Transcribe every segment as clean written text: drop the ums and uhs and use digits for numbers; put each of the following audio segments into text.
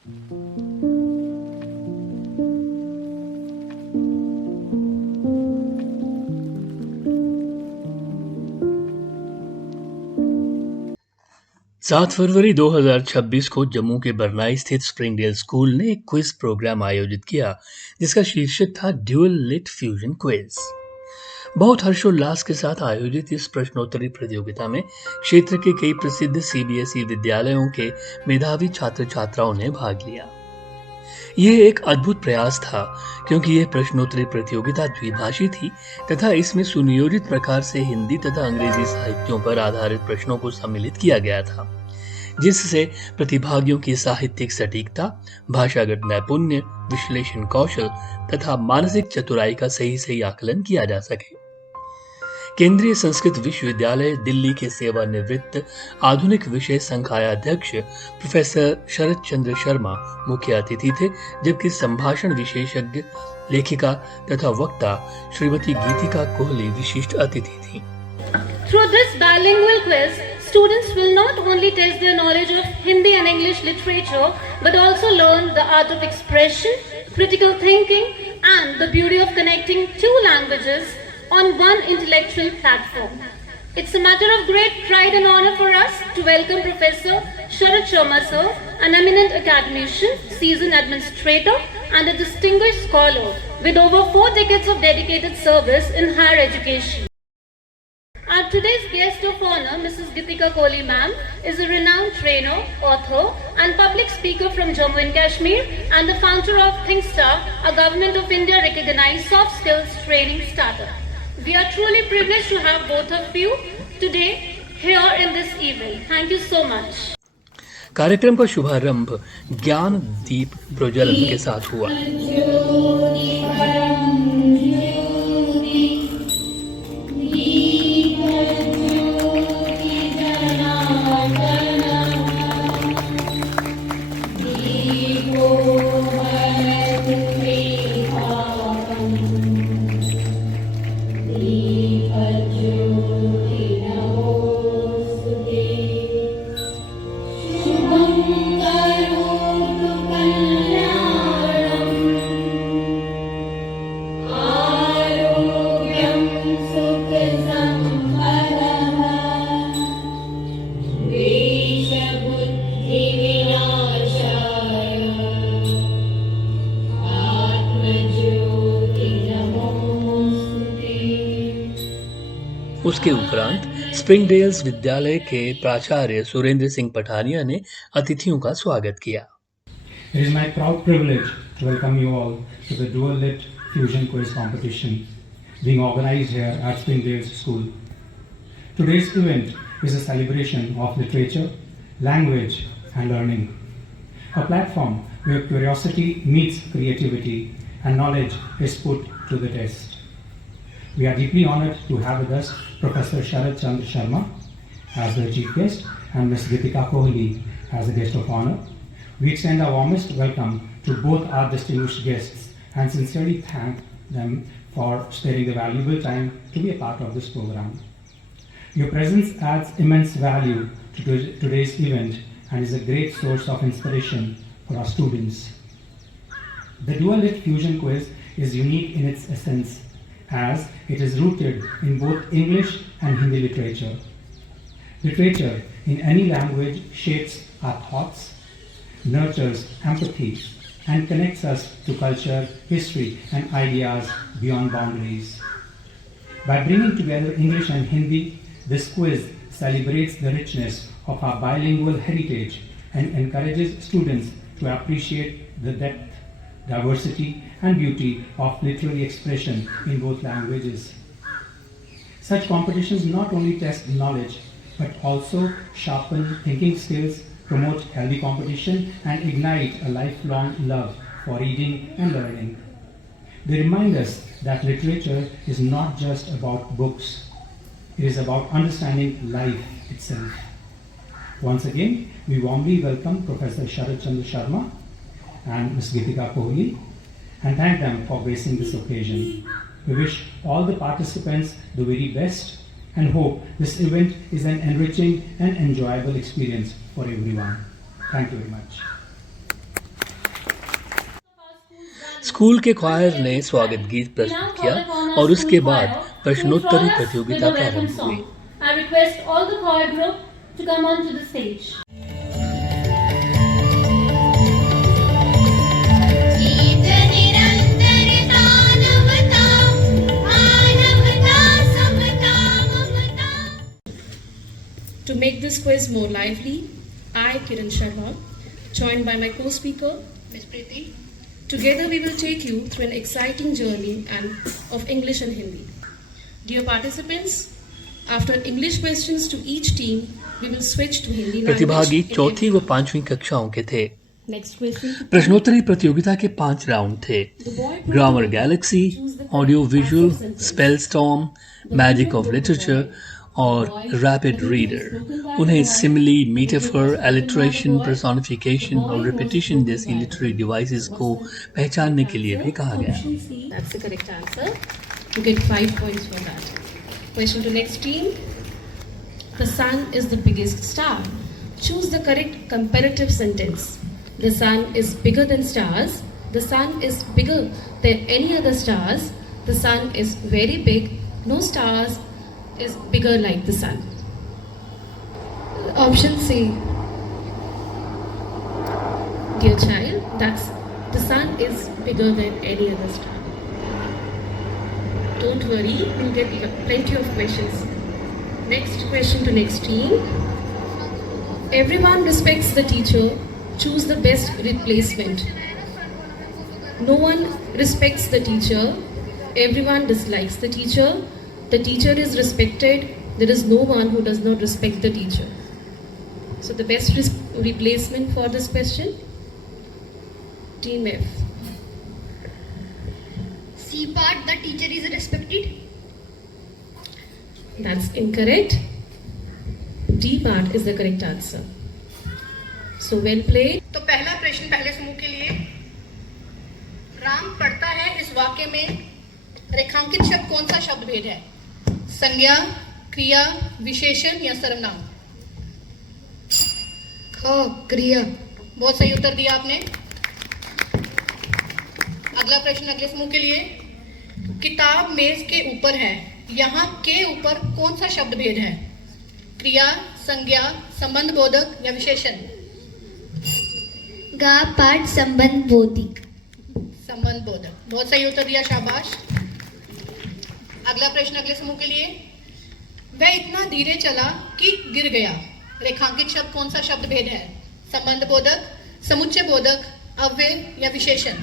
सात फरवरी 2026 को जम्मू के बरनाई स्थित स्प्रिंगडेल स्कूल ने एक क्विज प्रोग्राम आयोजित किया जिसका शीर्षक था ड्यूल लिट फ्यूजन क्विज। बहुत हर्षोल्लास के साथ आयोजित इस प्रश्नोत्तरी प्रतियोगिता में क्षेत्र के कई प्रसिद्ध सीबीएसई विद्यालयों के मेधावी छात्र छात्राओं ने भाग लिया। यह एक अद्भुत प्रयास था क्योंकि यह प्रश्नोत्तरी प्रतियोगिता द्विभाषी थी तथा इसमें सुनियोजित प्रकार से हिंदी तथा अंग्रेजी साहित्यों पर आधारित प्रश्नों को सम्मिलित किया गया था, जिससे प्रतिभागियों की साहित्यिक सटीकता, भाषागत नैपुण्य, विश्लेषण कौशल तथा मानसिक चतुराई का सही आकलन किया जा सके। केंद्रीय संस्कृत विश्वविद्यालय दिल्ली के सेवानिवृत्त आधुनिक विषय संकायाध्यक्ष प्रोफेसर शरद चंद्र शर्मा मुख्य अतिथि थे, जबकि संभाषण विशेषज्ञ, लेखिका तथा वक्ता श्रीमती गीतिका कोहली विशिष्ट अतिथि थीं। Through this bilingual quiz, students will not only test their knowledge of Hindi and English literature, but also learn the art of expression, critical thinking, and the beauty of connecting two languages on one intellectual platform. It's a matter of great pride and honor for us to welcome Professor Sharad Sharma sir, an eminent academician, seasoned administrator, and a distinguished scholar with over 4 decades of dedicated service in higher education. Our today's guest of honor, Mrs. Gitika Kohli ma'am, is a renowned trainer, author, and public speaker from Jammu and Kashmir, and the founder of ThinkStar, a Government of India recognized soft skills training startup. We are truly privileged to have both of you today here in this event. Thank you so much. कार्यक्रम का शुभारंभ ज्ञान दीप प्रज्वलन के साथ हुआ। उसके उपरांत स्प्रिंगडेल्स विद्यालय के प्राचार्य सुरेंद्र सिंह पठानिया ने अतिथियों का स्वागत किया। It is my proud privilege to welcome you all to the Dual Lit Fusion Quiz competition being organized here at Springdale's School. Today's event is a celebration of literature, language, and learning. A platform where curiosity meets creativity and knowledge is put to the test. We are deeply honored to have with us Professor Sharad Chandra Sharma as the chief guest and Ms. Gitika Kohli as the guest of honor. We extend our warmest welcome to both our distinguished guests and sincerely thank them for sparing the valuable time to be a part of this program. Your presence adds immense value to today's event and is a great source of inspiration for our students. The Dual Lit Fusion Quiz is unique in its essence, as it is rooted in both English and Hindi literature. Literature in any language shapes our thoughts, nurtures empathy, and connects us to culture, history, and ideas beyond boundaries. By bringing together English and Hindi, this quiz celebrates the richness of our bilingual heritage and encourages students to appreciate the depth, diversity, and beauty of literary expression in both languages. Such competitions not only test knowledge but also sharpen thinking skills, promote healthy competition, and ignite a lifelong love for reading and learning. They remind us that literature is not just about books, it is about understanding life itself. Once again, we warmly welcome Professor Sharad Chandra Sharma and Ms. Gitika Kohli and thank them for gracing this occasion. We wish all the participants the very best and hope this event is an enriching and enjoyable experience for everyone. Thank you very much. School के क्वायर ने स्वागत गीत प्रस्तुत किया और उसके बाद प्रश्नोत्तरी प्रतियोगिता प्रारंभ हुई। I request all the choir group to come onto the stage. To make this quiz more lively, I, Kiran Sharma, joined by my co-speaker, Ms. Preeti. Together we will take you through an exciting journey of English and Hindi. Dear participants, after English questions to each team, we will switch to Hindi language. प्रतिभागी चौथी व पांचवी कक्षाओं के थे। Next question. प्रश्नोत्तरी प्रतियोगिता के 5 राउंड थे। Grammar Galaxy, audio visual, spell storm, magic of literature और रैपिड रीडर। उन्हें सिमिली, मीटाफर, एलिट्रेशन, पर्सोनिफिकेशन और रिपीटिशन जैसी लिटरेरी डिवाइसेस को पहचानने के लिए भी कहा गया। Option C, that's the correct answer. You get 5 points for that. Question to next team. The sun is the biggest star. Choose the correct comparative sentence. The sun is bigger than stars. The sun is bigger than any other stars. The sun is very big. No stars is bigger like the sun. Option C. Dear child, the sun is bigger than any other star. Don't worry, we'll get plenty of questions. Next question to next team. Everyone respects the teacher. Choose the best replacement. No one respects the teacher. Everyone dislikes the teacher. The teacher is respected. There is no one who does not respect the teacher. So the best replacement for this question? Team F. C part, the teacher is respected. That's incorrect. D part is the correct answer. So well played. तो पहला प्रश्न पहले समूह के लिए। राम पढ़ता है इस वाक्य में रेखांकित शब्द कौन सा शब्द भेद है? संज्ञा, क्रिया, विशेषण या सर्वनाम? ख, क्रिया। बहुत सही उत्तर दिया आपने। अगला प्रश्न अगले समूह के लिए। किताब मेज के ऊपर है, यहाँ के ऊपर कौन सा शब्द भेद है? क्रिया, संज्ञा, संबंध बोधक या विशेषण? गा पाठ संबंध बोधिक। संबंध बोधक। बहुत सही उत्तर दिया, शाबाश। अगला प्रश्न अगले समूह के लिए। वह इतना धीरे चला कि गिर गया, रेखांकित शब्द कौन सा शब्द भेद है? संबंध बोधक, समुच्चय बोधक, अव्यय या विशेषण?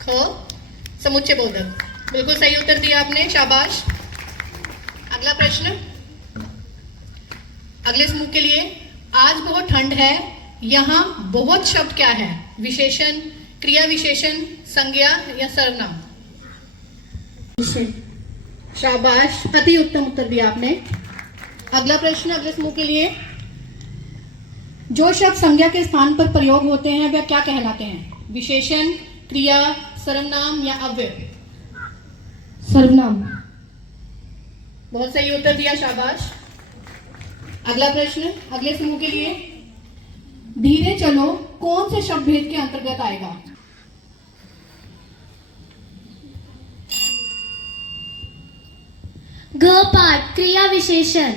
ख, समुच्चय बोधक। बिल्कुल सही उत्तर दिया आपने, शाबाश। अगला प्रश्न अगले समूह के लिए। आज बहुत ठंड है, यहाँ बहुत शब्द क्या है? विशेषण, क्रिया विशेषण, संज्ञा या सर्वनाम? शाबाश, अति उत्तम उत्तर दिया आपने। अगला प्रश्न अगले समूह के लिए। जो शब्द संज्ञा के स्थान पर प्रयोग होते हैं वह क्या कहलाते हैं? विशेषण, क्रिया, सर्वनाम या अव्यय? सर्वनाम। बहुत सही उत्तर दिया, शाबाश। अगला प्रश्न अगले समूह के लिए। धीरे चलो कौन से शब्द भेद के अंतर्गत आएगा? ग पाठ, क्रिया विशेषण।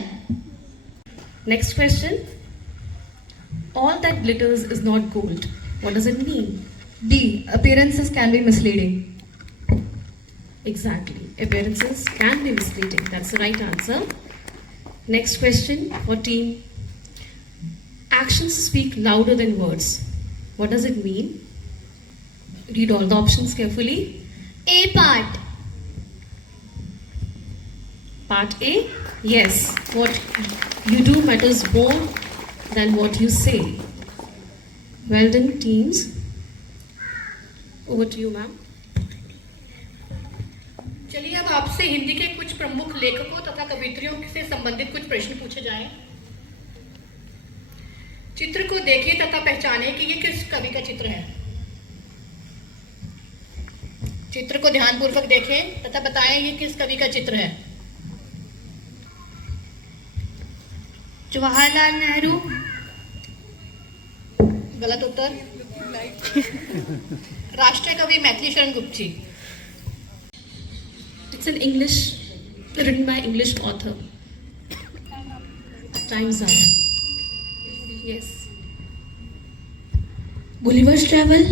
Next question. All that glitters is not gold. What does it mean? D. Appearances can be misleading. Exactly. Appearances can be misleading. That's the right answer. Next question for team. Actions speak louder than words. What does it mean? Read all the options carefully. A part, Part A. Yes. What you do matters more than what you say. Well done, teams. Over to you, ma'am. चलिए अब आपसे हिंदी के कुछ प्रमुख लेखकों तथा कवित्रियों से संबंधित कुछ प्रश्न पूछे जाएं। चित्र को देखिए तथा पहचानें कि ये किस कवि का चित्र है। चित्र को ध्यानपूर्वक देखें तथा बताएं ये किस कवि का चित्र है। जवाहरलाल नेहरू, गलत उत्तर। राष्ट्रीय कवि मैथिली शरण गुप्त जी। It's an English, written by English author. Time's up. Yes. Gulliver's Travel.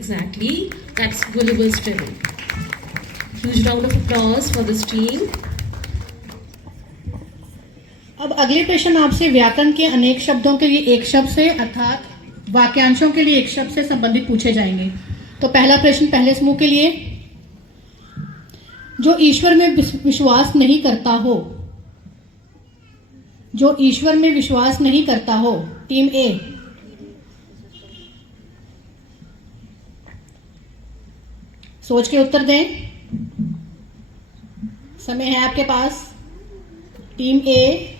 Exactly. That's Gulliver's Travel. Huge round of applause for this team. अब अगले प्रश्न आपसे व्याकरण के अनेक शब्दों के लिए एक शब्द से अर्थात वाक्यांशों के लिए एक शब्द से संबंधित पूछे जाएंगे। तो पहला प्रश्न पहले समूह के लिए, जो ईश्वर में विश्वास नहीं करता हो, जो ईश्वर में विश्वास नहीं करता हो, टीम ए। सोच के उत्तर दें, समय है आपके पास। टीम ए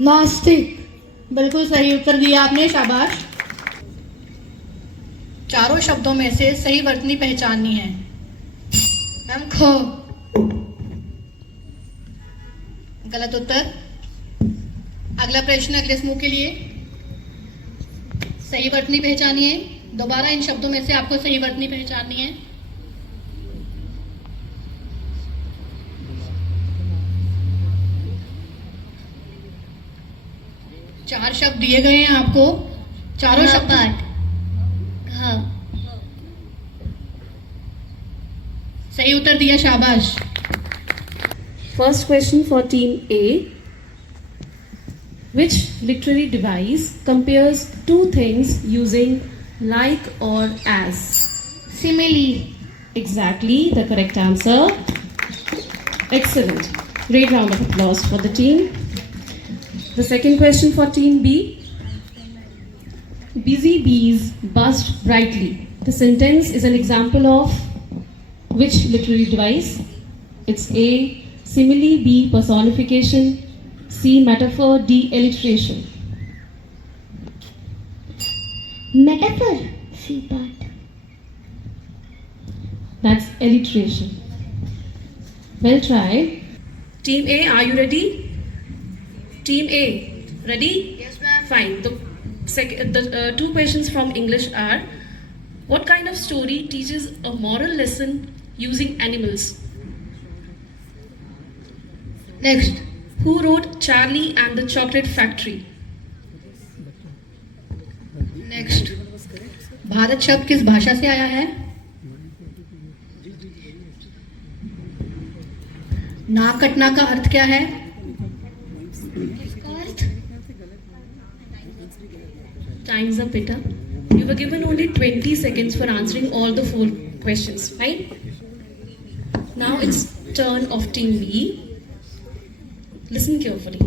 नास्तिक, बिल्कुल सही उत्तर दिया आपने, शाबाश। चारों शब्दों में से सही वर्तनी पहचाननी है। मैम ख, गलत उत्तर। अगला प्रश्न अगले समूह के लिए, सही वर्तनी पहचानिए। दोबारा इन शब्दों में से आपको सही वर्तनी पहचाननी है। चार शब्द दिए गए हैं आपको, चारों शब्द। हाँ। सही उत्तर दिया, शाबाश। First question for team A. Which literary device compares two things using like or as? Simile. Exactly the correct answer. Excellent. Great round of applause for the team. The second question for team B. Busy bees buzzed brightly. The sentence is an example of which literary device? It's A. Simile, B. Personification, C. Metaphor, D. Alliteration. Metaphor. C part. That's alliteration. Well tried. Team A, are you ready? Team A, ready? Yes, ma'am. Fine. The two questions from English are: what kind of story teaches a moral lesson using animals? Next. Who wrote Charlie and the Chocolate Factory? Next. Bharat शब्द किस भाषा से आया है? नाक कटना का अर्थ क्या है? Time's up, Peter. You were given only 20 seconds for answering all the 4 questions, right? Now it's turn of team B. Listen carefully.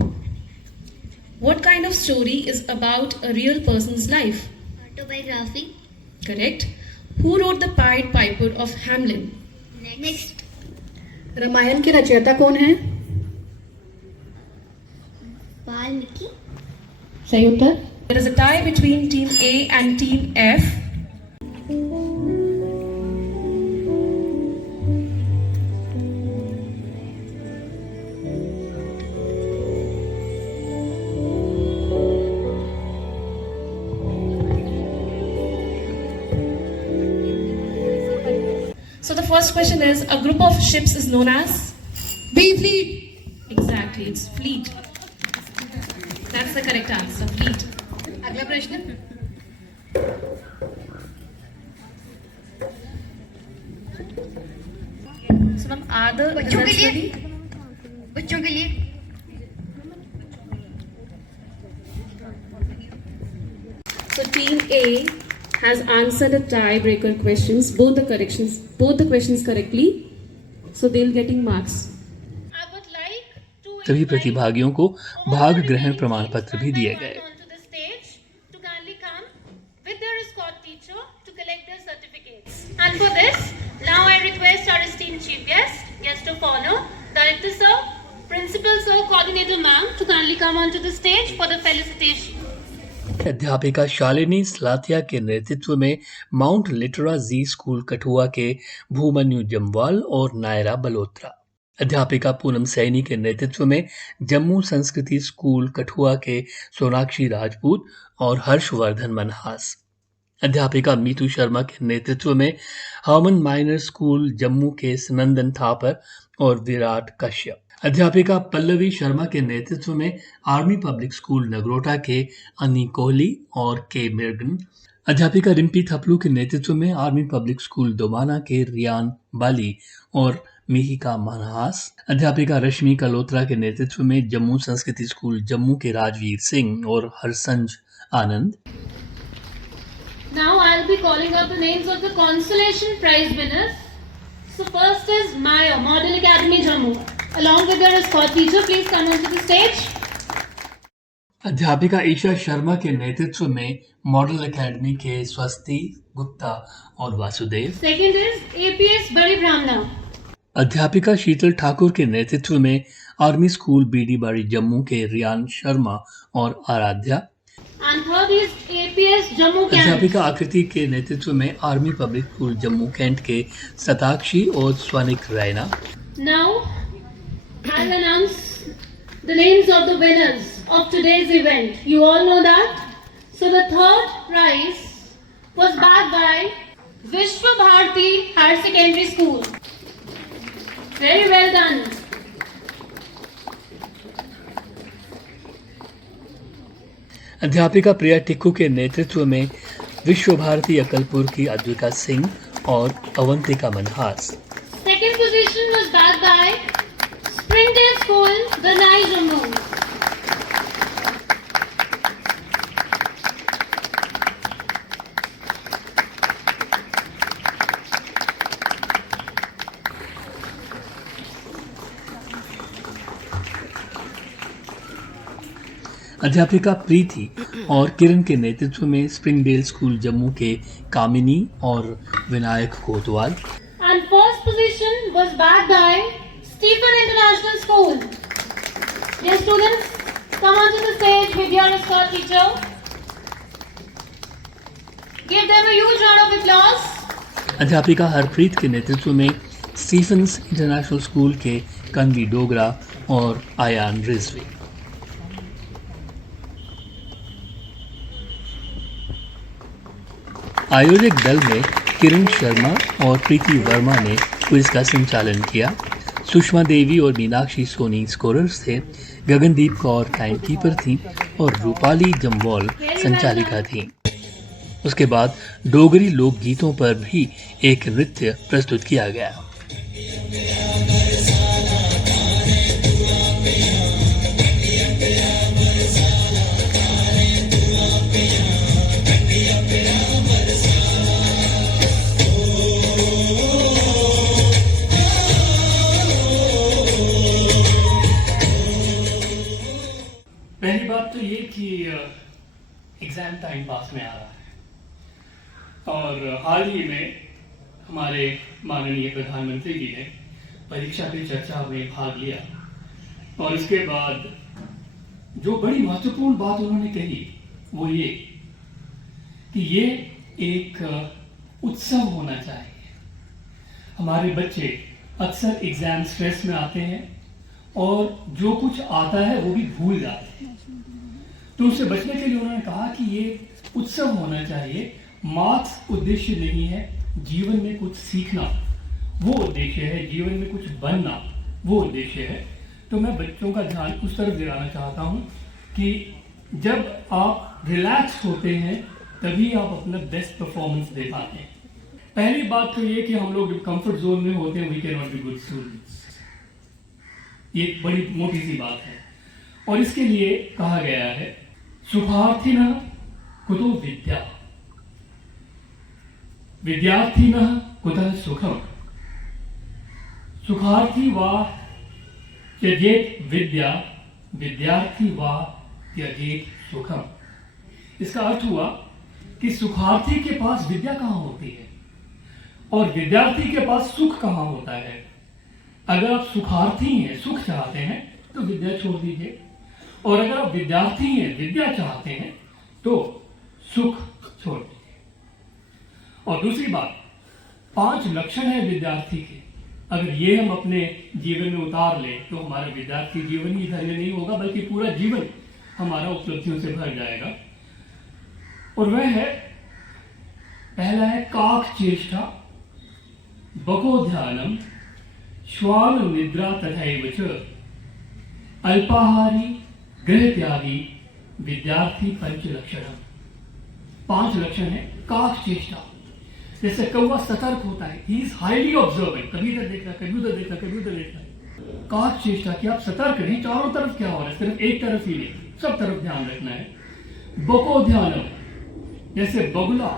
What kind of story is about a real person's life? Autobiography. Correct. Who wrote the Pied Piper of Hamelin? Next. Ramayan के रचयिता कौन है? वाल्मीकि. सही उत्तर। There is a tie between team A and team F. So the first question is, a group of ships is known as? B fleet. Exactly, it's fleet. That's the correct answer, fleet. अगला प्रश्न। So ma'am, are the बच्चों के results लिए? ready? बच्चों के लिए. So team A has answered the tiebreaker questions, both the questions correctly. So they'll getting marks. I would like to सभी invite प्रतिभागियों को all भाग the ग्रहण teams प्रमाण पत्र भी one by दिए one गए। onto the stage to kindly come with their escort teacher to collect their certificates. And for this, now I request our esteemed chief guest of honor, director sir, principal sir, coordinator ma'am to kindly come onto the stage for the felicitation. अध्यापिका शालिनी स्लाथिया के नेतृत्व में mount Litera जी school Kathua के भूमन्यु जम्वाल और नायरा बलोत्रा। अध्यापिका पूनम सैनी के नेतृत्व में जम्मू संस्कृति स्कूल कठुआ के सोनाक्षी राजपूत और हर्षवर्धन मनहास। अध्यापिका मीतू शर्मा के नेतृत्व में हार्मन माइनर स्कूल जम्मू के सनंदन थापर और विराट कश्यप। अध्यापिका पल्लवी शर्मा के नेतृत्व में आर्मी पब्लिक स्कूल नगरोटा के अनी कोहली और के मिर्गन। अध्यापिका रिम्पी थपलू के नेतृत्व में आर्मी पब्लिक स्कूल दोमाना के रियान बाली और मिहिका मनहास। अध्यापिका रश्मि कलोत्रा के नेतृत्व में जम्मू संस्कृति स्कूल जम्मू के राजवीर सिंह और हरसंज आनंद। Now I'll be calling out the names of the consolation prize winners. So first is Maya, Model Academy Jammu. Along with their escort teacher, please come onto the stage. अध्यापिका ईशा शर्मा के नेतृत्व में मॉडल एकेडमी के स्वस्ति गुप्ता और Vasudev. Second is APS Badi Brahmana. अध्यापिका शीतल ठाकुर के नेतृत्व में आर्मी स्कूल बीडी बाड़ी जम्मू के रियान शर्मा और Aaradhya. And third is APS Jammu Camp. अध्यापिका आकृति के नेतृत्व में army public school Jammu cantt के सताक्षी और Swanik Raina. Now I'll announce the names of the winners of today's event. You all know that. So the third prize was bagged by Vishwa Bharati Higher Secondary School. Very well done. अध्यापिका प्रिया टिक्कू के नेतृत्व में विश्व भारती अकलपुर की अद्विका सिंह और Avantika Manhas. Second position was bagged by Springdale School, Ganai Jammu. अध्यापिका प्रीति और किरण के नेतृत्व में स्प्रिंगडेल स्कूल जम्मू के कामिनी और विनायक कोतवाल। And first position was bagged by Stephen International School. Dear students, come onto the stage with your escort teacher. Give them a huge round of applause. अध्यापिका हरप्रीत के नेतृत्व में स्टीफन्स इंटरनेशनल स्कूल के कन्वी डोगरा और आयान रिजवी। आयोजक दल में किरण शर्मा और प्रीति वर्मा ने क्विज का संचालन किया। सुषमा देवी और मीनाक्षी सोनी स्कोरर्स थे। गगनदीप कौर टाइमकीपर थीं और रूपाली जम्वाल संचालिका थीं। उसके बाद डोगरी लोकगीतों पर भी एक नृत्य प्रस्तुत किया गया। पहली बात तो ये कि एग्जाम टाइम पास में आ रहा है और हाल ही में हमारे माननीय प्रधानमंत्री जी ने परीक्षा पे चर्चा में भाग लिया और इसके बाद जो बड़ी महत्वपूर्ण बात उन्होंने कही वो ये कि ये एक उत्सव होना चाहिए। हमारे बच्चे अक्सर एग्जाम स्ट्रेस में आते हैं और जो कुछ आता है वो भी भूल जाते हैं, तो उससे बचने के लिए उन्होंने कहा कि ये उत्सव होना चाहिए। मार्क्स उद्देश्य नहीं है, जीवन में कुछ सीखना वो उद्देश्य है, जीवन में कुछ बनना वो उद्देश्य है। तो मैं बच्चों का ध्यान उस तरफ दिलाना चाहता हूँ कि जब आप रिलैक्स होते हैं तभी आप अपना बेस्ट परफॉर्मेंस दे पाते हैं। पहली बात तो ये कि हम लोग जब कंफर्ट जोन में होते हैं we can not be good students, ये बड़ी मोटी सी बात है। और इसके लिए कहा गया है सुखार्थिनः कुतो विद्या, विद्यार्थिनः कुतः सुखम, सुखार्थी वा त्यजेत विद्या, विद्यार्थी वा त्यजेत सुखम। इसका अर्थ हुआ कि सुखार्थी के पास विद्या कहाँ होती है और विद्यार्थी के पास सुख कहाँ होता है। अगर आप सुखार्थी हैं, सुख चाहते हैं तो विद्या छोड़ दीजिए, और अगर आप विद्यार्थी हैं, विद्या चाहते हैं तो सुख छोड़ दीजिए। और दूसरी बात, 5 लक्षण है विद्यार्थी के। अगर ये हम अपने जीवन में उतार लें तो हमारा विद्यार्थी जीवन ही धन्य नहीं होगा, बल्कि पूरा जीवन हमारा उपलब्धियों से भर जाएगा। और वह है, पहला है काक चेष्टा, बको ध्यानम, श्वान निद्रा तथैव च, अल्पाहारी, गृह त्यागी, विद्यार्थी पंच लक्षणम। 5 लक्षण है काक चेष्टा। जैसे कौवा सतर्क होता है, ही इज हाईली ऑब्जर्वेंट, कभी इधर देख रहा, कभी उधर देख रहा, कभी उधर देख रहा है। काक चेष्टा कि आप सतर्क नहीं, चारों तरफ क्या हो रहा है, सिर्फ एक तरफ ही नहीं, सब तरफ ध्यान रखना है। बको ध्यानम, जैसे बगुला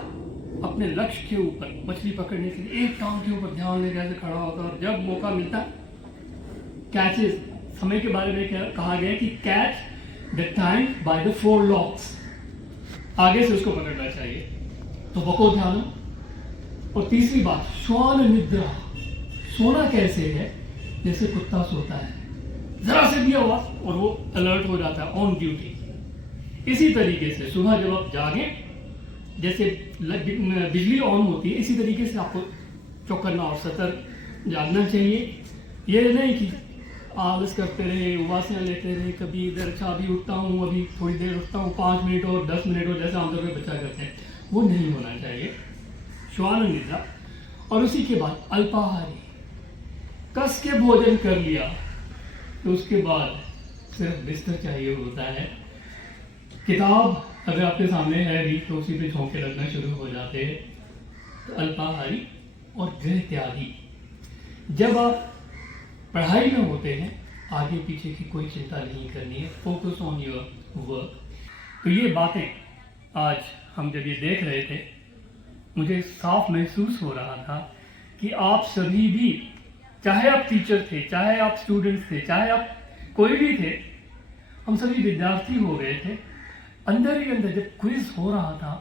अपने लक्ष्य के ऊपर मछली पकड़ने के लिए एक टांग के ऊपर ध्यान लेकर ऐसे खड़ा होता है, और जब मौका मिलता कैचेस। समय के बारे में क्या कहा गया कि catch the time by the 4 locks, आगे से उसको पकड़ना चाहिए। तो बको ध्यानम। और तीसरी बात, श्वान निद्रा, सोना कैसे है, जैसे कुत्ता सोता है, जरा से भी आवाज और वो अलर्ट हो जाता है, ऑन ड्यूटी। इसी तरीके से सुबह जब आप जागें, जैसे बिजली ऑन होती है, इसी तरीके से आपको चौकन्ना और सतर्क जागना चाहिए। ये नहीं कि आलस करते रहे, उबासियाँ लेते रहे, कभी इधर अच्छा अभी उठता हूँ, अभी थोड़ी देर उठता हूँ, 5 मिनट और 10 मिनट और, जैसे आमतौर पर बच्चा करते हैं, वो नहीं होना चाहिए। श्वान निद्रा। और उसी के बाद अल्पाहारी, कस के भोजन कर लिया तो उसके बाद सिर्फ बिस्तर चाहिए होता है। किताब अगर आपके सामने है भी तो उसी पे झोंके लगना शुरू हो जाते हैं। तो अल्पाहारी और गृह त्यागी, जब आप पढ़ाई में होते हैं, आगे पीछे की कोई चिंता नहीं करनी है, फोकस ऑन योर वर्क। तो ये बातें आज हम जब ये देख रहे थे, मुझे साफ महसूस हो रहा था कि आप सभी भी, चाहे आप टीचर थे, चाहे आप स्टूडेंट्स थे, चाहे आप कोई भी थे, हम सभी विद्यार्थी हो गए थे। अंदर ही अंदर जब क्विज हो रहा था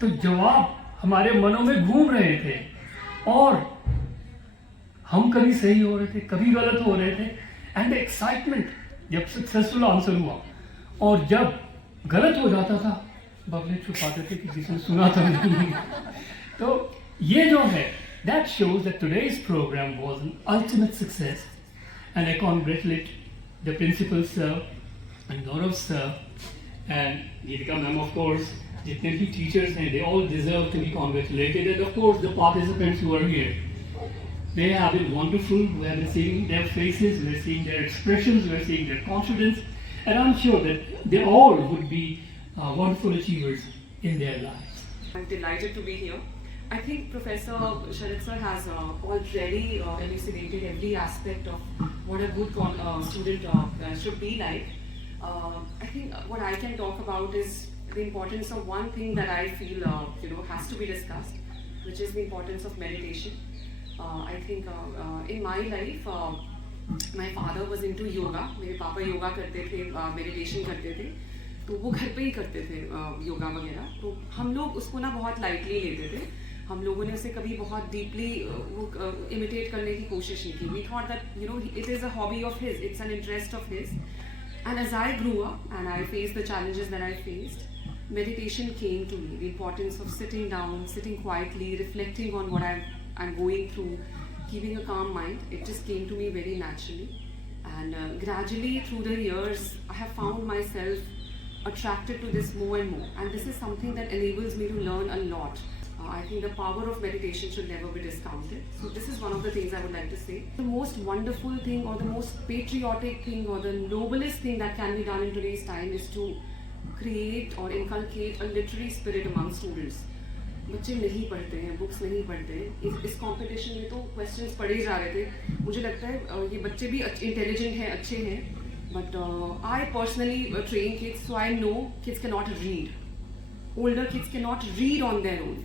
तो जवाब हमारे मनों में घूम रहे थे, और हम कभी सही हो रहे थे, कभी गलत हो रहे थे। एंड एक्साइटमेंट जब सक्सेसफुल आंसर हुआ, और जब गलत हो जाता था, बगले छुपाते थे कि किसी ने सुना तो नहीं। तो ये जो है, that shows that today's program was an ultimate success, and I congratulate the principal sir and Gaurav sir and Geetika ma'am, of course. जितने भी teachers हैं, they all deserve to be congratulated, and of course the participants who are here. They have been wonderful. We have been seeing their faces, we are seeing their expressions, we are seeing their confidence, and I'm sure that they all would be wonderful achievers in their lives. I'm delighted to be here. I think Professor Sharat sir has already elucidated every aspect of what a good student should be like. I think what I can talk about is the importance of one thing that I feel has to be discussed, which is the importance of meditation. I think in my life, my father was into yoga. मेरे पापा योगा करते थे, meditation करते थे, तो वो घर पे ही करते थे योगा वगैरह। तो हम लोग उसको ना बहुत लाइटली लेते थे, हम लोगों ने उसे कभी बहुत डीपली वो इमिटेट करने की कोशिश नहीं की। We thought that it is a hobby of his, it's an interest of his. And as I grew up and I face the challenges that I faced, meditation came to me. The importance of sitting down, sitting quietly, reflecting on what I'm going through, keeping a calm mind, it just came to me very naturally. And gradually through the years, I have found myself attracted to this more and more, and this is something that enables me to learn a lot. I think the power of meditation should never be discounted. So this is one of the things I would like to say. The most wonderful thing, or the most patriotic thing, or the noblest thing that can be done in today's time is to create or inculcate a literary spirit among students. बच्चे नहीं पढ़ते हैं, books नहीं पढ़ते हैं। इस competition में तो क्वेश्चंस पढ़े जा रहे थे। मुझे लगता है ये बच्चे भी इंटेलिजेंट हैं, अच्छे हैं, but I personally train kids, so I know kids cannot read. Older kids cannot read on their own.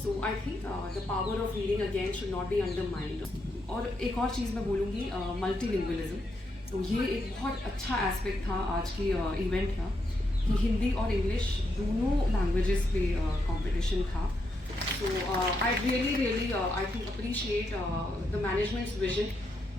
So I think the power of reading again should not be undermined. और एक और चीज़ मैं बोलूँगी, multilingualism. तो ये एक बहुत अच्छा एस्पेक्ट था आज की इवेंट का, कि हिंदी और इंग्लिश दोनों लैंग्वेजेस पे कंपटीशन था। So I really I think appreciate the management's vision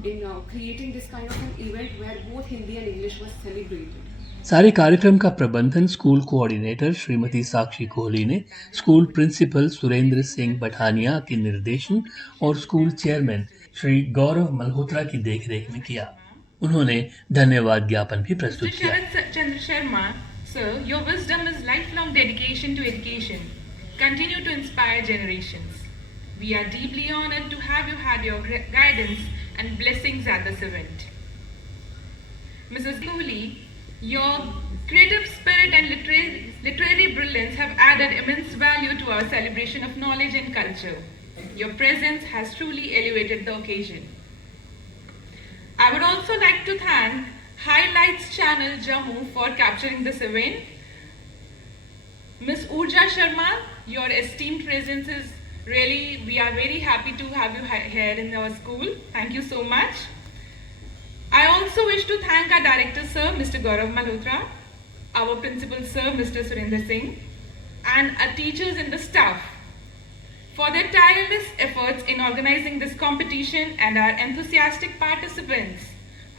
in creating this kind of an event where both Hindi and English was celebrated. सारे कार्यक्रम का प्रबंधन स्कूल कोऑर्डिनेटर श्रीमती साक्षी कोहली ने स्कूल प्रिंसिपल सुरेंद्र सिंह बठानिया के निर्देशन और स्कूल चेयरमैन श्री गौरव मल्होत्रा की देखरेख में किया। उन्होंने धन्यवाद ज्ञापन भी प्रस्तुत Mr. किया। Sharat Chandra Sharma, sir, your wisdom is lifelong dedication to education. Continue to inspire generations. We are deeply honored to have you had your guidance and blessings at this event. Mrs. Kohli, your creative spirit and literary brilliance have added immense value to our celebration of knowledge and culture. Your presence has truly elevated the occasion. I would also like to thank Highlights Channel Jammu for capturing this event. Ms. Urja Sharma, your esteemed presence is really, we are very happy to have you here in our school. Thank you so much. I also wish to thank our director, sir, Mr. Gaurav Malhotra, our principal, sir, Mr. Surinder Singh, and our teachers and the staff for their tireless efforts in organizing this competition, and our enthusiastic participants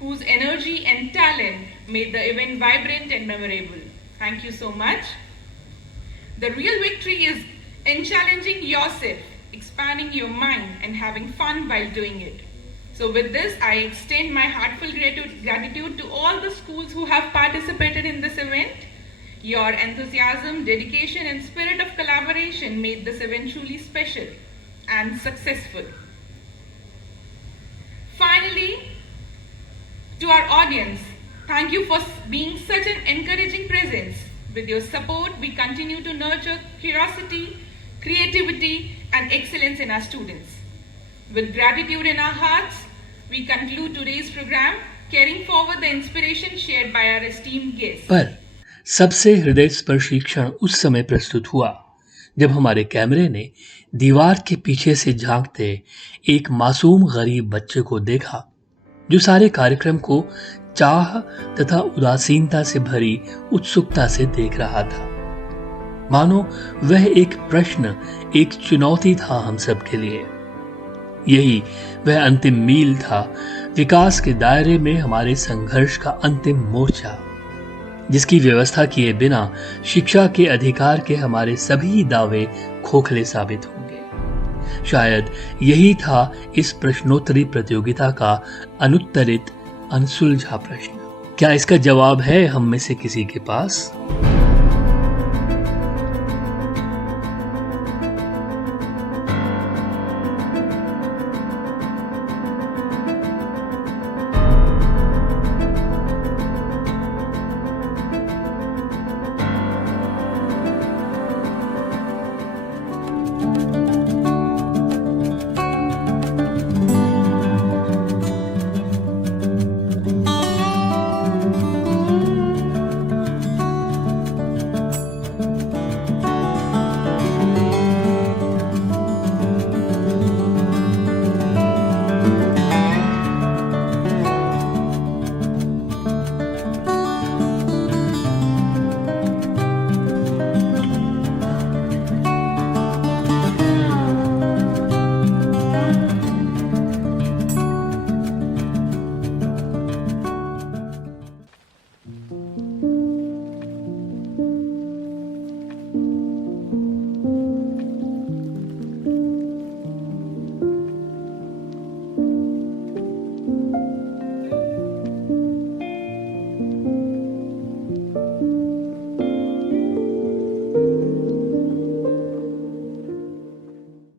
whose energy and talent made the event vibrant and memorable. Thank you so much. The real victory is in challenging yourself, expanding your mind, and having fun while doing it. So with this, I extend my heartfelt gratitude to all the schools who have participated in this event. Your enthusiasm, dedication, and spirit of collaboration made this event truly special and successful. Finally, to our audience, thank you for being such an encouraging presence. With your support, we continue to nurture curiosity, creativity, and excellence in our students. With gratitude in our hearts, we conclude today's program, carrying forward the inspiration shared by our esteemed guests. पर सबसे हृदय स्पर्शी क्षण उस समय प्रस्तुत हुआ जब हमारे कैमरे ने दीवार के पीछे से झांकते एक मासूम गरीब बच्चे को देखा जो सारे कार्यक्रम को चाह तथा उदासीनता से भरी उत्सुकता से देख रहा था। मानो वह एक प्रश्न, एक चुनौती था हम सब के लिए। यही वह अंतिम मील था विकास के दायरे में हमारे संघर्ष का अंतिम मोर्चा, जिसकी व्यवस्था किए बिना शिक्षा के अधिकार के हमारे सभी दावे खोखले साबित होंगे। शायद यही था इस प्रश्नोत्तरी प्रतियोगिता का अनुत्तरित, अनसुलझा प्रश्न। क्या इसका जवाब है हम में से किसी के पास?